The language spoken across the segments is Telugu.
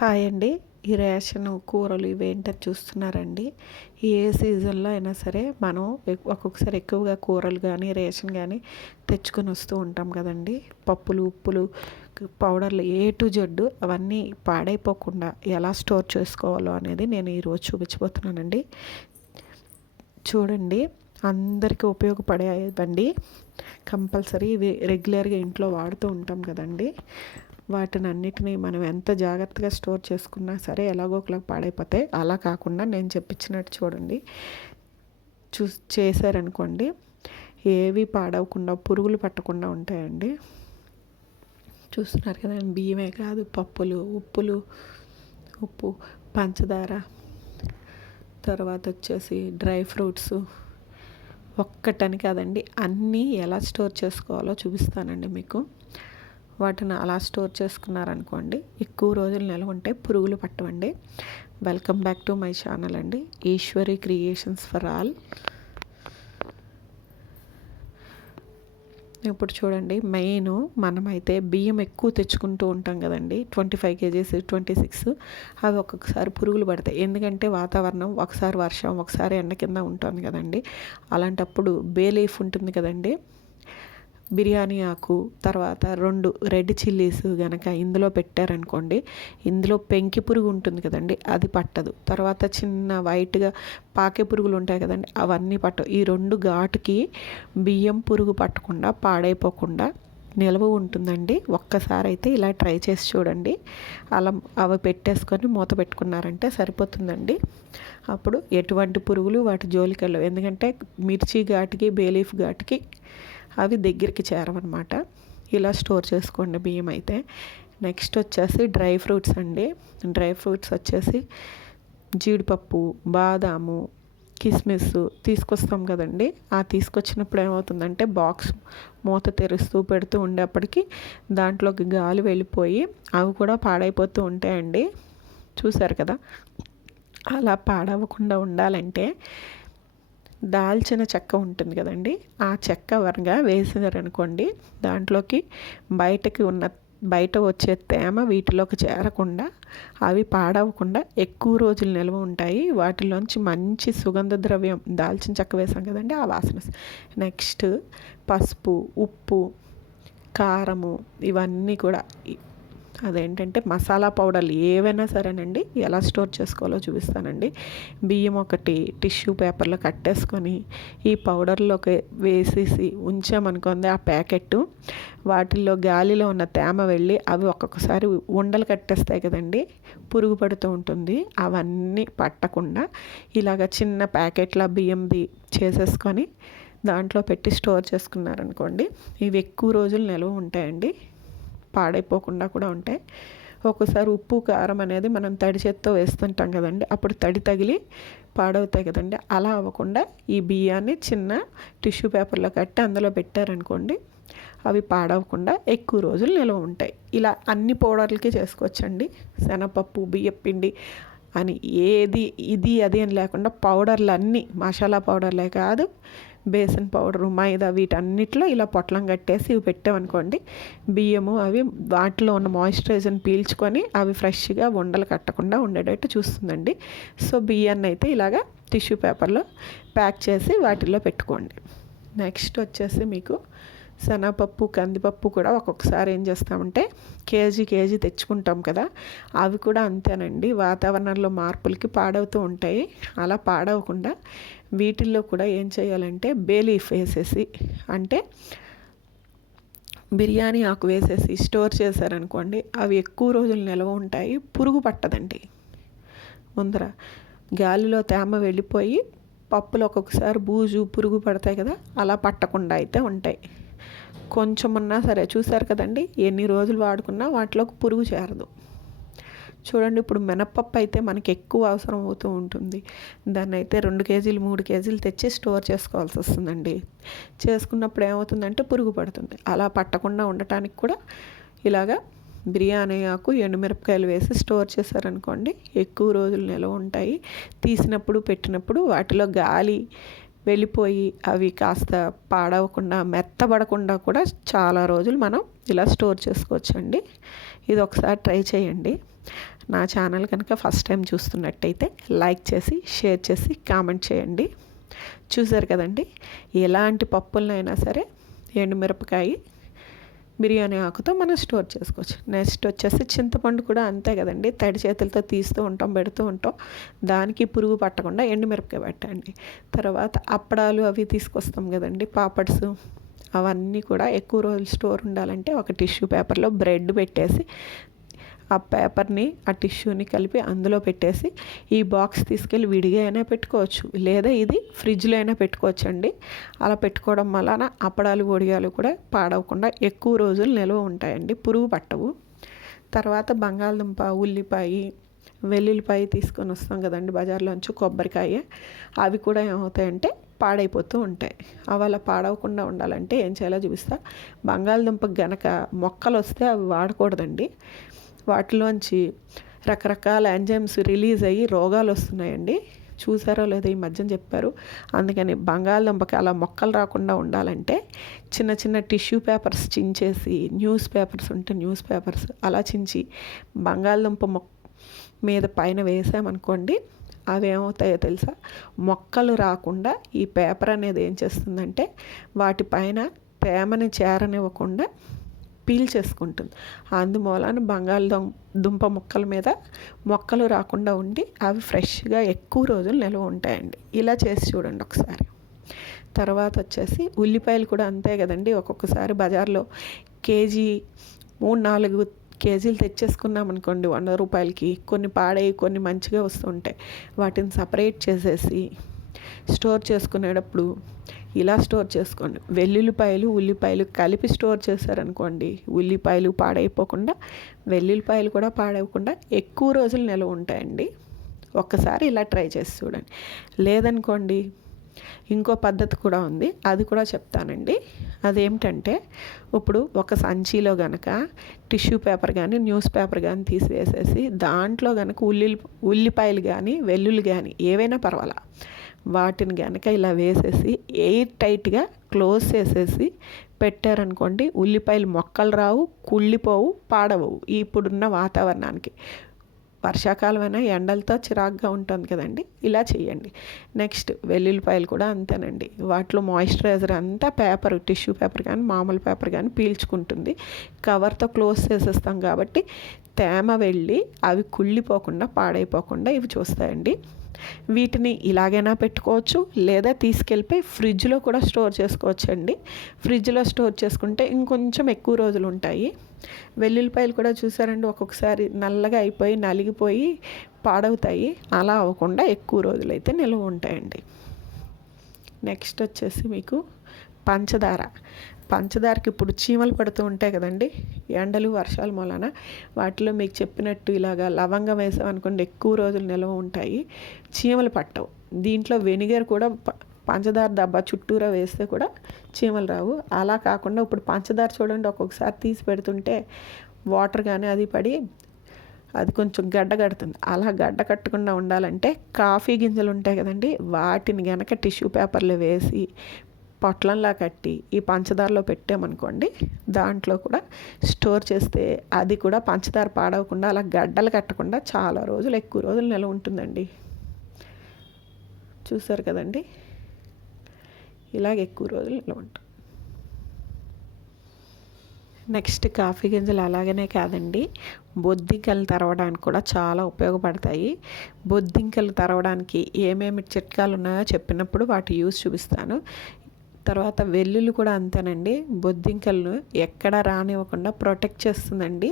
హాయ్ అండి. ఈ రేషన్ కూరలు ఇవేంటని చూస్తున్నారండి. ఏ సీజన్‌లో అయినా సరే మనం ఒక్కొక్కసారి ఎక్కువగా కూరలు గానీ, రేషన్ గానీ తెచ్చుకొని వస్తూ ఉంటాం కదండీ. పప్పులు, ఉప్పులు, పౌడర్లు ఏ టు జెడ్ అవన్నీ పాడైపోకుండా ఎలా స్టోర్ చేసుకోవాలో అనేది నేను ఈరోజు చూపించబోతున్నానండి. చూడండి, అందరికీ ఉపయోగపడేవండి. కంపల్సరీ ఇవి రెగ్యులర్గా ఇంట్లో వాడుతూ ఉంటాం కదండీ. వాటినన్నిటిని మనం ఎంత జాగ్రత్తగా స్టోర్ చేసుకున్నా సరే ఎలాగో ఒకలాగా పాడైపోతాయి. అలా కాకుండా నేను చెప్పించినట్టు చూడండి, చేశారనుకోండి, ఏవి పాడవకుండా పురుగులు పట్టకుండా ఉంటాయండి. చూస్తున్నారు కదండి, బియ్యమే కాదు, పప్పులు, ఉప్పు, పంచదార, తర్వాత వచ్చేసి డ్రై ఫ్రూట్స్, ఒక్కటని కాదండి, అన్నీ ఎలా స్టోర్ చేసుకోవాలో చూపిస్తానండి మీకు. వాటిని అలా స్టోర్ చేసుకున్నారనుకోండి, ఎక్కువ రోజులు నిల్వ ఉంటాయి, పురుగులు పట్టవండి. Welcome back to my channel అండి, ఈశ్వరి క్రియేషన్స్ ఫర్ ఆల్. ఇప్పుడు చూడండి, మెయిన్ మనమైతే బియ్యం ఎక్కువ తెచ్చుకుంటూ ఉంటాం కదండి, 25 kgs, 26. అవి ఒక్కొక్కసారి పురుగులు పడతాయి. ఎందుకంటే వాతావరణం ఒకసారి వర్షం, ఒకసారి ఎండ కింద ఉంటుంది కదండి. అలాంటప్పుడు బే లీఫ్ ఉంటుంది కదండి, బిర్యానీ ఆకు, తర్వాత 2 రెడ్ చిల్లీస్ కనుక ఇందులో పెట్టారనుకోండి, ఇందులో పెంకి పురుగు ఉంటుంది కదండి, అది పట్టదు. తర్వాత చిన్న వైట్గా పాకే పురుగులు ఉంటాయి కదండి, అవన్నీ పట్టవు. ఈ 2 ఘాటుకి బియ్యం పురుగు పట్టకుండా, పాడైపోకుండా నిల్వ ఉంటుందండి. ఒక్కసారి అయితే ఇలా ట్రై చేసి చూడండి. అలా అవి పెట్టేసుకొని మూత పెట్టుకున్నారంటే సరిపోతుందండి. అప్పుడు ఎటువంటి పురుగులు వాటి జోలికి వెళ్ళవు. ఎందుకంటే మిర్చి ఘాటుకి, బేలీఫ్ ఘాటుకి అవి దగ్గరికి చేరవన్నమాట. ఇలా స్టోర్ చేసుకోండి బియ్యం అయితే. నెక్స్ట్ వచ్చేసి డ్రై ఫ్రూట్స్ అండి. డ్రై ఫ్రూట్స్ వచ్చేసి జీడిపప్పు, బాదాము, కిస్మిస్ తీసుకొస్తాం కదండి. ఆ తీసుకొచ్చినప్పుడు ఏమవుతుందంటే బాక్స్ మూత తెరుస్తూ పెడుతూ ఉండేప్పటికీ దాంట్లోకి గాలి వెళ్ళిపోయి అవి కూడా పాడైపోతూ ఉంటాయండి. చూసారు కదా. అలా పాడవకుండా ఉండాలంటే దాల్చిన చెక్క ఉంటుంది కదండి, ఆ చెక్క వరగా వేసారనుకోండి, దాంట్లోకి బయట వచ్చే తేమ వీటిలోకి చేరకుండా, అవి పాడవకుండా ఎక్కువ రోజులు నిల్వ ఉంటాయి. వాటిలోంచి మంచి సుగంధ ద్రవ్యం, దాల్చిన చెక్క వేసాం కదండి, ఆ వాసన. నెక్స్ట్ పసుపు, ఉప్పు, కారము, ఇవన్నీ కూడా అదేంటంటే మసాలా పౌడర్లు ఏవైనా సరేనండి, ఎలా స్టోర్ చేసుకోవాలో చూపిస్తానండి. బియ్యం ఒకటి టిష్యూ పేపర్లో కట్టేసుకొని ఈ పౌడర్లోకి వేసేసి ఉంచామనుకోండి, ఆ ప్యాకెట్ వాటిల్లో గాలిలో ఉన్న తేమ వెళ్ళి అవి ఒక్కొక్కసారి ఉండలు కట్టేస్తాయి కదండి, పురుగు పడుతూ ఉంటుంది. అవన్నీ పట్టకుండా ఇలాగ చిన్న ప్యాకెట్ల బియ్యంది చేసేసుకొని దాంట్లో పెట్టి స్టోర్ చేసుకున్నారనుకోండి, ఇవి ఎక్కువ రోజులు నిల్వ ఉంటాయండి, పాడైపోకుండా కూడా ఉంటాయి. ఒక్కోసారి ఉప్పు, కారం అనేది మనం తడి చేత్తో వేస్తుంటాం కదండి, అప్పుడు తడి తగిలి పాడవుతాయి కదండి. అలా అవ్వకుండా ఈ బియ్యాన్ని చిన్న టిష్యూ పేపర్లో కట్టి అందులో పెట్టారనుకోండి, అవి పాడవకుండా ఎక్కువ రోజులు నిల్వ ఉంటాయి. ఇలా అన్ని పౌడర్లకి చేసుకోవచ్చండి. శనగపప్పు, బియ్యపిండి అని ఏది ఇది అది అని లేకుండా పౌడర్లు అన్నీ, మసాలా పౌడర్లే కాదు, బేసన్ పౌడరు, మైదా, వీటన్నిటిలో ఇలా పొట్లం కట్టేసి ఇవి పెట్టామనుకోండి, బియ్యము అవి వాటిలో ఉన్న మాయిశ్చరైజర్ని పీల్చుకొని అవి ఫ్రెష్గా ఉండలు కట్టకుండా ఉండేటట్టు చూస్తుందండి. సో బియ్యాన్ని అయితే ఇలాగా టిష్యూ పేపర్లో ప్యాక్ చేసి వాటిల్లో పెట్టుకోండి. నెక్స్ట్ వచ్చేసి మీకు శనగపప్పు, కందిపప్పు కూడా ఒక్కొక్కసారి ఏం చేస్తామంటే కేజీ తెచ్చుకుంటాం కదా, అవి కూడా అంతేనండి, వాతావరణంలో మార్పులకి పాడవుతూ ఉంటాయి. అలా పాడవకుండా వీటిల్లో కూడా ఏం చేయాలంటే బే లీఫ్ వేసేసి, అంటే బిర్యానీ ఆకు వేసేసి స్టోర్ చేశారనుకోండి, అవి ఎక్కువ రోజులు నిల్వ ఉంటాయి, పురుగు పట్టదండి. ముందర గాలిలో తేమ వెళ్ళిపోయి పప్పులు ఒక్కొక్కసారి బూజు, పురుగు పడతాయి కదా, అలా పట్టకుండా అయితే ఉంటాయి. కొంచెం ఉన్నా సరే, చూసారు కదండి, ఎన్ని రోజులు వాడుకున్నా వాటిలోకి పురుగు చేరదు. చూడండి, ఇప్పుడు మినప్పప్పు అయితే మనకి ఎక్కువ అవసరం అవుతూ ఉంటుంది. దాన్ని అయితే 2 కేజీలు 3 కేజీలు తెచ్చి స్టోర్ చేసుకోవాల్సి వస్తుందండి. చేసుకున్నప్పుడు ఏమవుతుందంటే పురుగు పడుతుంది. అలా పట్టకుండా ఉండటానికి కూడా ఇలాగా బిర్యానీ ఆకు, ఎండుమిరపకాయలు వేసి స్టోర్ చేశారనుకోండి, ఎక్కువ రోజులు నిల్వ ఉంటాయి. తీసినప్పుడు, పెట్టినప్పుడు వాటిలో గాలి వెళ్ళిపోయి అవి కాస్త పాడవకుండా, మెత్తబడకుండా కూడా చాలా రోజులు మనం ఇలా స్టోర్ చేసుకోవచ్చండి. ఇది ఒకసారి ట్రై చేయండి. నా ఛానల్ కనుక ఫస్ట్ టైం చూస్తున్నట్టయితే లైక్ చేసి షేర్ చేసి కామెంట్ చేయండి. చూసారు కదండి, ఎలాంటి పప్పులనైనా సరే ఎండుమిరపకాయ బిర్యానీ ఆకుతో మనం స్టోర్ చేసుకోవచ్చు. నెక్స్ట్ వచ్చేసి చింతపండు కూడా అంతే కదండి, తడి చేతులతో తీస్తూ ఉంటాం, పెడుతూ ఉంటాం. దానికి పురుగు పట్టకుండా ఎండుమిరపకాయ పెట్టండి. తర్వాత అప్పడాలు అవి తీసుకొస్తాం కదండి, పాపడ్స్, అవన్నీ కూడా ఎక్కువ రోజులు స్టోర్ ఉండాలంటే ఒక టిష్యూ పేపర్లో బ్రెడ్ పెట్టేసి ఆ పేపర్ని ఆ టిష్యూని కలిపి అందులో పెట్టేసి ఈ బాక్స్ తీసుకెళ్ళి విడిగా అయినా పెట్టుకోవచ్చు, లేదా ఇది ఫ్రిడ్జ్లో అయినా పెట్టుకోవచ్చు అండి. అలా పెట్టుకోవడం వలన అప్పడాలు వడియాలు కూడా పాడవకుండా ఎక్కువ రోజులు నిల్వ ఉంటాయండి, పురుగు పట్టవు. తర్వాత బంగాళదుంప, ఉల్లిపాయ, వెల్లుల్లిపాయ తీసుకొని వస్తాం కదండి బజార్లోంచి, కొబ్బరికాయ, అవి కూడా ఏమవుతాయంటే పాడైపోతూ ఉంటాయి. అవి అలా పాడవకుండా ఉండాలంటే ఏం చేయాలో చూపిస్తా. బంగాళదుంప గనక మొక్కలు వస్తే అవి వాడకూడదండి. వాటిలోంచి రకరకాల ఎంజైమ్స్ రిలీజ్ అయ్యి రోగాలు వస్తున్నాయండి. చూసారో లేదో ఈ మధ్యన చెప్పారు. అందుకని బంగాళదుంపకి అలా మొక్కలు రాకుండా ఉండాలంటే చిన్న చిన్న టిష్యూ పేపర్స్ చించేసి, న్యూస్ పేపర్స్ ఉంటే న్యూస్ పేపర్స్ అలా చించి బంగాళదుంప మీద పైన వేసామనుకోండి, అవి ఏమవుతాయో తెలుసా, మొక్కలు రాకుండా ఈ పేపర్ అనేది ఏం చేస్తుందంటే వాటిపైన తేమని చేరనివ్వకుండా పీల్చేసుకుంటుంది. అందుమూలన బంగాళదుంప ముక్కల మీద మొక్కలు రాకుండా ఉండి అవి ఫ్రెష్గా ఎక్కువ రోజులు నిల్వ ఉంటాయండి. ఇలా చేసి చూడండి ఒకసారి. తర్వాత వచ్చేసి ఉల్లిపాయలు కూడా అంతే కదండి. ఒక్కొక్కసారి బజార్లో కేజీ 3-4 కేజీలు తెచ్చేసుకున్నాం అనుకోండి 100 రూపాయలకి, కొన్ని పాడేవి కొన్ని మంచిగా వస్తుంటాయి. వాటిని సపరేట్ చేసేసి స్టోర్ చేసుకునేటప్పుడు ఇలా స్టోర్ చేసుకోండి. వెల్లుల్లిపాయలు, ఉల్లిపాయలు కలిపి స్టోర్ చేశారనుకోండి, ఉల్లిపాయలు పాడైపోకుండా వెల్లుల్లిపాయలు కూడా పాడైపోకుండా ఎక్కువ రోజులు నిల్వ ఉంటాయండి. ఒక్కసారి ఇలా ట్రై చేసి చూడండి. లేదనుకోండి ఇంకో పద్ధతి కూడా ఉంది, అది కూడా చెప్తానండి. అదేమిటంటే, ఇప్పుడు ఒక సంచిలో గనక టిష్యూ పేపర్ కానీ న్యూస్ పేపర్ కానీ తీసివేసేసి దాంట్లో కనుక ఉల్లిపాయలు కానీ వెల్లుల్లి కానీ ఏవైనా పర్వాలా, వాటిని కనుక ఇలా వేసేసి ఎయిర్ టైట్గా క్లోజ్ చేసేసి పెట్టారనుకోండి, ఉల్లిపాయలు మొక్కలు రావు, కుళ్ళిపోవు, పాడవవు. ఇప్పుడున్న వాతావరణానికి వర్షాకాలం అయినా ఎండలతో చిరాగ్గా ఉంటుంది కదండి, ఇలా చేయండి. నెక్స్ట్ వెల్లుల్లిపాయలు కూడా అంతేనండి. వాటిలో మాయిశ్చరైజర్ అంతా పేపర్, టిష్యూ పేపర్ కానీ మామూలు పేపర్ కానీ పీల్చుకుంటుంది. కవర్తో క్లోజ్ చేసేస్తాం కాబట్టి తేమ వెళ్ళి అవి కుళ్ళిపోకుండా పాడైపోకుండా ఇవి చూస్తాయండి. వీటిని ఇలాగైనా పెట్టుకోవచ్చు, లేదా తీసుకెళ్ళిపోయి ఫ్రిడ్జ్లో కూడా స్టోర్ చేసుకోవచ్చు అండి. ఫ్రిడ్జ్లో స్టోర్ చేసుకుంటే ఇంకొంచెం ఎక్కువ రోజులు ఉంటాయి. వెల్లుల్లిపాయలు కూడా చూసారండి, ఒక్కొక్కసారి నల్లగా అయిపోయి నలిగిపోయి పాడవుతాయి. అలా అవ్వకుండా ఎక్కువ రోజులు అయితే నిల్వ ఉంటాయండి. నెక్స్ట్ వచ్చేసి మీకు పంచదారకి ఇప్పుడు చీమలు పడుతూ ఉంటాయి కదండి, ఎండలు వర్షాల మూలన. వాటిలో మీకు చెప్పినట్టు ఇలాగా లవంగం వేసామనుకోండి ఎక్కువ రోజులు నిల్వ ఉంటాయి, చీమలు పట్టవు. దీంట్లో వెనిగర్ కూడా పంచదార డబ్బా చుట్టూరా వేస్తే కూడా చీమలు రావు. అలా కాకుండా ఇప్పుడు పంచదార చూడండి, ఒక్కొక్కసారి తీసి పెడుతుంటే వాటర్ కానీ అది పడి అది కొంచెం గడ్డ కడుతుంది. అలా గడ్డ కట్టకుండా ఉండాలంటే కాఫీ గింజలు ఉంటాయి కదండి, వాటిని కనుక టిష్యూ పేపర్లో వేసి పొట్లంలా కట్టి ఈ పంచదారలో పెట్టామనుకోండి, దాంట్లో కూడా స్టోర్ చేస్తే అది కూడా పంచదార పాడవకుండా అలా గడ్డలు కట్టకుండా చాలా రోజులు ఎక్కువ రోజులు నిల్వ ఉంటుందండి. చూసారు కదండి, ఇలాగ ఎక్కువ రోజులు నిల్వ ఉంటుంది. నెక్స్ట్ కాఫీ గింజలు అలాగనే కాదండి, బొద్దింకలు తరవడానికి కూడా చాలా ఉపయోగపడతాయి. బొద్దింకలు తరవడానికి ఏమేమి చిట్కాలు ఉన్నాయో చెప్పినప్పుడు వాటి యూస్ చూపిస్తాను. తర్వాత వెల్లుల్లి కూడా అంతేనండి, బొద్దింకలను ఎక్కడ రానివ్వకుండా ప్రొటెక్ట్ చేస్తుందండి.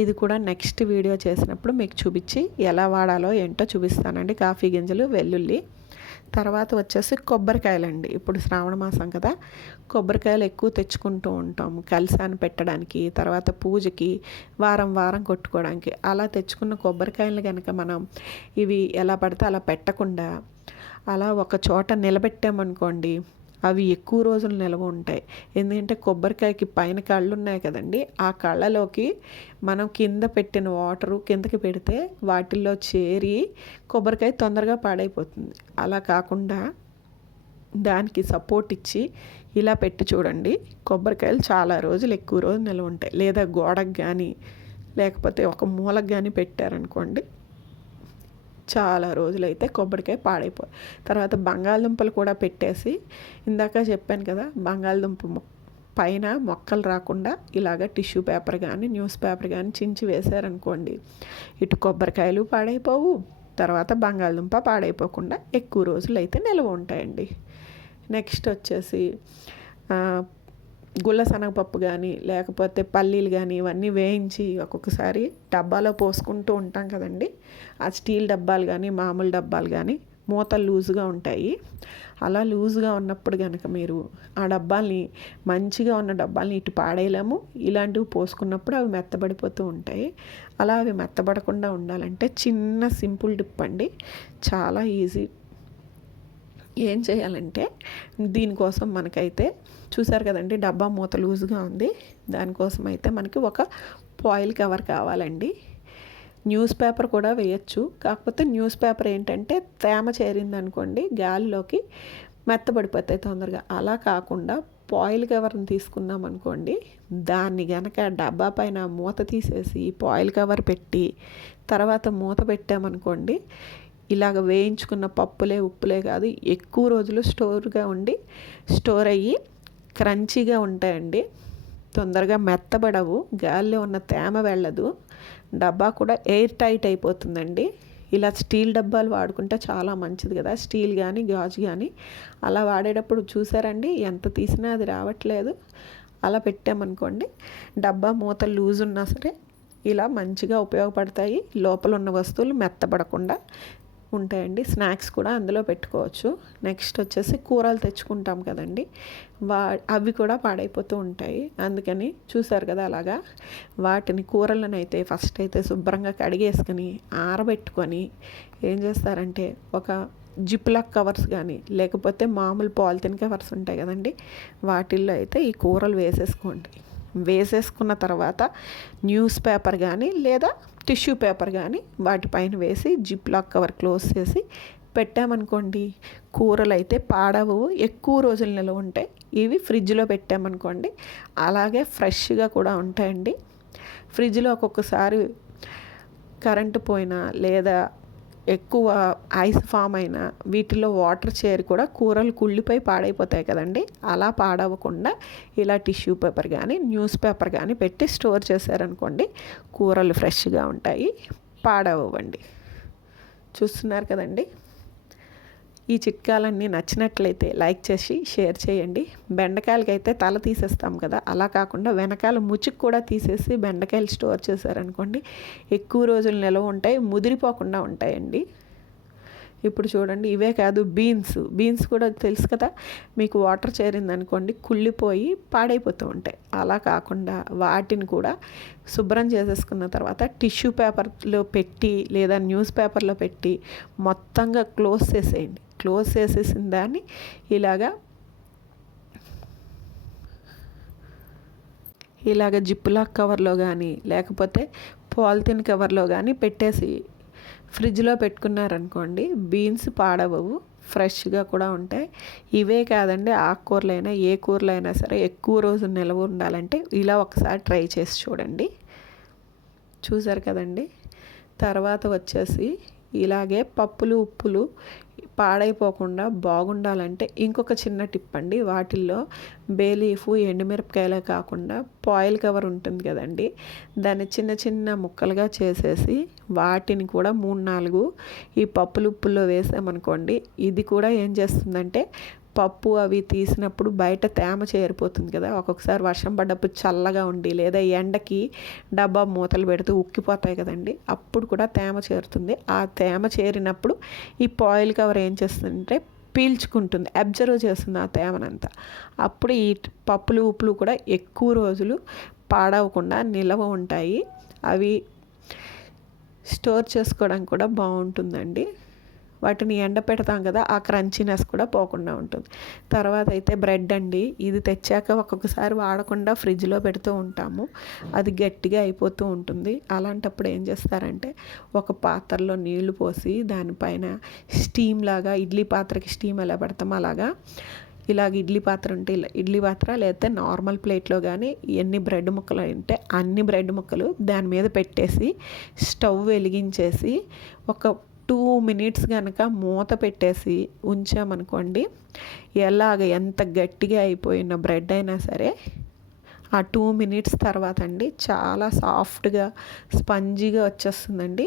ఇది కూడా నెక్స్ట్ వీడియో చేసినప్పుడు మీకు చూపించి ఎలా వాడాలో ఏంటో చూపిస్తానండి. కాఫీ గింజలు, వెల్లుల్లి. తర్వాత వచ్చేసి కొబ్బరికాయలండి. ఇప్పుడు శ్రావణ మాసం కదా, కొబ్బరికాయలు ఎక్కువ తెచ్చుకుంటూ ఉంటాం కలశాన్ని పెట్టడానికి, తర్వాత పూజకి, వారం వారం కొట్టుకోవడానికి. అలా తెచ్చుకున్న కొబ్బరికాయలు కనుక మనం ఇవి ఎలా పడితే అలా పెట్టకుండా అలా ఒక చోట నిలబెట్టామనుకోండి, అవి ఎక్కువ రోజులు నిల్వ ఉంటాయి. ఎందుకంటే కొబ్బరికాయకి పైన కళ్ళు ఉన్నాయి కదండి, ఆ కళ్ళలోకి మనం కింద పెట్టిన వాటరు కిందకి పెడితే వాటిల్లో చేరి కొబ్బరికాయ తొందరగా పాడైపోతుంది. అలా కాకుండా దానికి సపోర్ట్ ఇచ్చి ఇలా పెట్టి చూడండి, కొబ్బరికాయలు చాలా రోజులు ఎక్కువ రోజులు నిల్వ ఉంటాయి. లేదా గోడకు కానీ లేకపోతే ఒక మూలకు కానీ పెట్టారనుకోండి, చాలా రోజులైతే కొబ్బరికాయ పాడైపోయి. తర్వాత బంగాళదుంపలు కూడా పెట్టేసి, ఇందాక చెప్పాను కదా, బంగాళదుంప పైన మొక్కలు రాకుండా ఇలాగ టిష్యూ పేపర్ కానీ న్యూస్ పేపర్ కానీ చించి వేశారనుకోండి, ఇటు కొబ్బరికాయలు పాడైపోవు, తర్వాత బంగాళదుంప పాడైపోకుండా ఎక్కువ రోజులు అయితే నిల్వ ఉంటాయండి. నెక్స్ట్ వచ్చేసి గుల్ల శనగపప్పు కానీ లేకపోతే పల్లీలు కానీ ఇవన్నీ వేయించి ఒక్కొక్కసారి డబ్బాలో పోసుకుంటూ ఉంటాం కదండి. ఆ స్టీల్ డబ్బాలు కానీ మామూలు డబ్బాలు కానీ మూతలు లూజుగా ఉంటాయి. అలా లూజుగా ఉన్నప్పుడు కనుక మీరు ఆ డబ్బాల్ని, మంచిగా ఉన్న డబ్బాల్ని ఇటు పాడేయలేము, ఇలాంటివి పోసుకున్నప్పుడు అవి మెత్తబడిపోతూ ఉంటాయి. అలా అవి మెత్తబడకుండా ఉండాలంటే చిన్న సింపుల్ టిప్ అండి, చాలా ఈజీ. ఏం చేయాలంటే, దీనికోసం మనకైతే చూసారు కదండి, డబ్బా మూత లూజుగా ఉంది. దానికోసం అయితే మనకి ఒక ఫాయిల్ కవర్ కావాలండి. న్యూస్ పేపర్ కూడా వేయచ్చు, కాకపోతే న్యూస్ పేపర్ ఏంటంటే తేమ చేరిందనుకోండి గాలిలోకి మెత్తబడిపోతాయి తొందరగా. అలా కాకుండా ఫాయిల్ కవర్ని తీసుకున్నాం అనుకోండి, దాన్ని గనక డబ్బా పైన మూత తీసేసి ఫాయిల్ కవర్ పెట్టి తర్వాత మూత పెట్టామనుకోండి, ఇలాగ వేయించుకున్న పప్పులే ఉప్పులే కాదు, ఎక్కువ రోజులు స్టోర్ అయ్యి క్రంచీగా ఉంటాయండి. తొందరగా మెత్తబడవు, గాలిలో ఉన్న తేమ వెళ్ళదు, డబ్బా కూడా ఎయిర్ టైట్ అయిపోతుందండి. ఇలా స్టీల్ డబ్బాలు వాడుకుంటే చాలా మంచిది కదా, స్టీల్ కానీ గాజు కానీ. అలా వాడేటప్పుడు చూసారండి, ఎంత తీసినా అది రావట్లేదు. అలా పెట్టామనుకోండి, డబ్బా మూత లూజ్ ఉన్నా సరే ఇలా మంచిగా ఉపయోగపడతాయి. లోపల ఉన్న వస్తువులు మెత్తబడకుండా ఉంటాయండి. స్నాక్స్ కూడా అందులో పెట్టుకోవచ్చు. నెక్స్ట్ వచ్చేసి కూరలు తెచ్చుకుంటాం కదండి, అవి కూడా పాడైపోతూ ఉంటాయి. అందుకని చూసారు కదా, అలాగా వాటిని కూరలను అయితే ఫస్ట్ అయితే శుభ్రంగా కడిగేసుకొని ఆరబెట్టుకొని ఏం చేస్తారంటే, ఒక జిప్లాక్ కవర్స్ కానీ లేకపోతే మామూలు పాలిథిన్ కవర్స్ ఉంటాయి కదండి, వాటిల్లో అయితే ఈ కూరలు వేసేసుకున్న తర్వాత న్యూస్ పేపర్ కానీ లేదా టిష్యూ పేపర్ కానీ వాటిపైన వేసి జిప్లాక్ కవర్ క్లోజ్ చేసి పెట్టామనుకోండి, కూరలు అయితే పాడవు, ఎక్కువ రోజుల నిల్వ ఉంటాయి. ఇవి ఫ్రిడ్జ్లో పెట్టామనుకోండి అలాగే ఫ్రెష్గా కూడా ఉంటాయండి. ఫ్రిడ్జ్లో ఒక్కొక్కసారి కరెంటు పోయినా లేదా ఎక్కువ ఐస్ ఫామ్ అయినా వీటిలో వాటర్ చేరి కూడా కూరలు కుళ్ళిపోయి పాడైపోతాయి కదండి. అలా పాడవకుండా ఇలా టిష్యూ పేపర్ కానీ న్యూస్ పేపర్ కానీ పెట్టి స్టోర్ చేశారనుకోండి, కూరలు ఫ్రెష్గా ఉంటాయి, పాడవండి. చూస్తున్నారు కదండి. ఈ చిట్కాలన్నీ నచ్చినట్లయితే లైక్ చేసి షేర్ చేయండి. బెండకాయలకైతే తల తీసేస్తాం కదా, అలా కాకుండా వెనకాల ముచ్చుకు కూడా తీసేసి బెండకాయలు స్టోర్ చేశారనుకోండి, ఎక్కువ రోజులు నిల్వ ఉంటాయి, ముదిరిపోకుండా ఉంటాయండి. ఇప్పుడు చూడండి, ఇవే కాదు, బీన్స్ కూడా తెలుసు కదా మీకు, వాటర్ చేరిందనుకోండి కుళ్ళిపోయి పాడైపోతూ ఉంటాయి. అలా కాకుండా వాటిని కూడా శుభ్రం చేసేసుకున్న తర్వాత టిష్యూ పేపర్లో పెట్టి లేదా న్యూస్ పేపర్లో పెట్టి మొత్తంగా క్లోజ్ చేసేయండి. క్లోజ్ చేసేసిన దాన్ని ఇలాగ జిప్లాక్ కవర్లో కానీ లేకపోతే పాలిథిన్ కవర్లో కానీ పెట్టేసి ఫ్రిడ్జ్లో పెట్టుకున్నారనుకోండి, బీన్స్ పాడవవు, ఫ్రెష్గా కూడా ఉంటాయి. ఇవే కాదండి, ఆకుకూరలైనా ఏ కూరలైనా సరే ఎక్కువ రోజు నిల్వ ఉండాలంటే ఇలా ఒకసారి ట్రై చేసి చూడండి. చూసారు కదండి. తర్వాత వచ్చేసి ఇలాగే పప్పులు ఉప్పులు పాడైపోకుండా బాగుండాలంటే ఇంకొక చిన్న టిప్ అండి. వాటిల్లో బే లీఫ్, ఎండుమిరపకాయలే కాకుండా ఫాయిల్ కవర్ ఉంటుంది కదండి, దాన్ని చిన్న చిన్న ముక్కలుగా చేసేసి వాటిని కూడా 3-4 ఈ పప్పులు ఉప్పుల్లో వేసామనుకోండి, ఇది కూడా ఏం చేస్తుందంటే పప్పు అవి తీసినప్పుడు బయట తేమ చేరిపోతుంది కదా, ఒక్కొక్కసారి వర్షం పడ్డప్పుడు చల్లగా ఉండి లేదా ఎండకి డబ్బా మూతలు పెడితే ఉక్కిపోతాయి కదండి, అప్పుడు కూడా తేమ చేరుతుంది. ఆ తేమ చేరినప్పుడు ఈ ఫాయిల్ కవర్ ఏం చేస్తుందంటే పీల్చుకుంటుంది, అబ్జర్వ్ చేస్తుంది ఆ తేమనంతా. అప్పుడు ఈ పప్పులు ఉప్పులు కూడా ఎక్కువ రోజులు పాడవకుండా నిల్వ ఉంటాయి. అవి స్టోర్ చేసుకోవడానికి కూడా బాగుంటుందండి. వాటిని ఎండ పెడతాం కదా, ఆ క్రంచీనెస్ కూడా పోకుండా ఉంటుంది. తర్వాత అయితే బ్రెడ్ అండి, ఇది తెచ్చాక ఒక్కొక్కసారి వాడకుండా ఫ్రిడ్జ్లో పెడుతూ ఉంటాము, అది గట్టిగా అయిపోతూ ఉంటుంది. అలాంటప్పుడు ఏం చేస్తారంటే ఒక పాత్రలో నీళ్లు పోసి దానిపైన స్టీమ్ లాగా, ఇడ్లీ పాత్రకి స్టీమ్ ఎలా పెడతామో అలాగా ఇలాగ ఇడ్లీ పాత్ర ఉంటే ఇడ్లీ పాత్ర లేకపోతే నార్మల్ ప్లేట్లో కానీ ఎన్ని బ్రెడ్ ముక్కలు ఉంటే అన్ని బ్రెడ్ ముక్కలు దాని మీద పెట్టేసి స్టవ్ వెలిగించేసి ఒక 2 మినిట్స్ కనుక మూత పెట్టేసి ఉంచామనుకోండి, ఎంత గట్టిగా అయిపోయిన బ్రెడ్ అయినా సరే ఆ 2 మినిట్స్ తర్వాత అండి చాలా సాఫ్ట్గా స్పంజీగా వచ్చేస్తుందండి.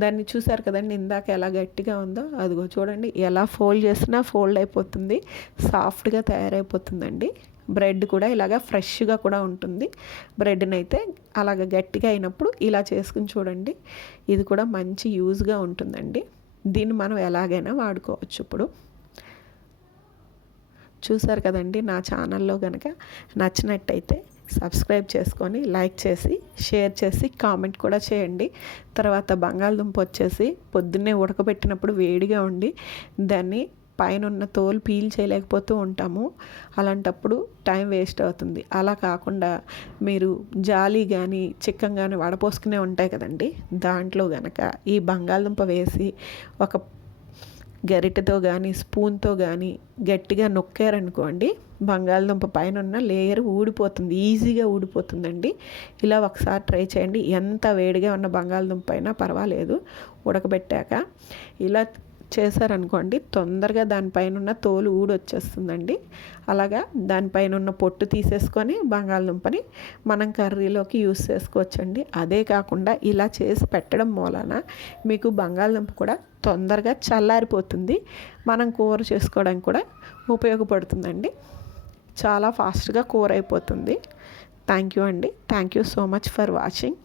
దాన్ని చూసారు కదండి ఇందాక ఎలా గట్టిగా ఉందో, అదిగో చూడండి ఎలా ఫోల్డ్ చేసినా ఫోల్డ్ అయిపోతుంది, సాఫ్ట్గా తయారైపోతుందండి. బ్రెడ్ కూడా ఇలాగ ఫ్రెష్గా కూడా ఉంటుంది. బ్రెడ్ని అయితే అలాగ గట్టిగా అయినప్పుడు ఇలా చేసుకుని చూడండి, ఇది కూడా మంచి యూజ్గా ఉంటుందండి. దీన్ని మనం ఎలాగైనా వాడుకోవచ్చు. ఇప్పుడు చూసారు కదండి, నా ఛానల్లో కనుక నచ్చినట్టయితే సబ్స్క్రైబ్ చేసుకొని లైక్ చేసి షేర్ చేసి కామెంట్ కూడా చేయండి. తర్వాత బంగాళదుంప వచ్చేసి పొద్దున్నే ఉడకబెట్టినప్పుడు వేడిగా ఉండి దాన్ని పైన ఉన్న తోలు పీల్ చేయలేకపోతూ ఉంటాము. అలాంటప్పుడు టైం వేస్ట్ అవుతుంది. అలా కాకుండా మీరు జాలి కానీ చిక్కం కానీ వడపోసుకునే ఉంటాయి కదండి, దాంట్లో కనుక ఈ బంగాళదుంప వేసి ఒక గరిటెతో కానీ స్పూన్తో కానీ గట్టిగా నొక్కారనుకోండి, బంగాళదుంప పైన ఉన్న లేయర్ ఊడిపోతుంది, ఈజీగా ఊడిపోతుందండి. ఇలా ఒకసారి ట్రై చేయండి. ఎంత వేడిగా ఉన్న బంగాళదుంప అయినా పర్వాలేదు, ఉడకబెట్టాక ఇలా చేశారనుకోండి తొందరగా దానిపైన ఉన్న తోలు ఊడొచ్చేస్తుందండి. అలాగా దానిపైన ఉన్న పొట్టు తీసేసుకొని బంగాళదుంపని మనం కర్రీలోకి యూస్ చేసుకోవచ్చండి. అదే కాకుండా ఇలా చేసి పెట్టడం మూలన మీకు బంగాళదుంప కూడా తొందరగా చల్లారిపోతుంది, మనం కూర చేసుకోవడానికి కూడా ఉపయోగపడుతుందండి. చాలా ఫాస్ట్గా కూర అయిపోతుంది. థ్యాంక్ యూ అండి. Thank you so much for watching.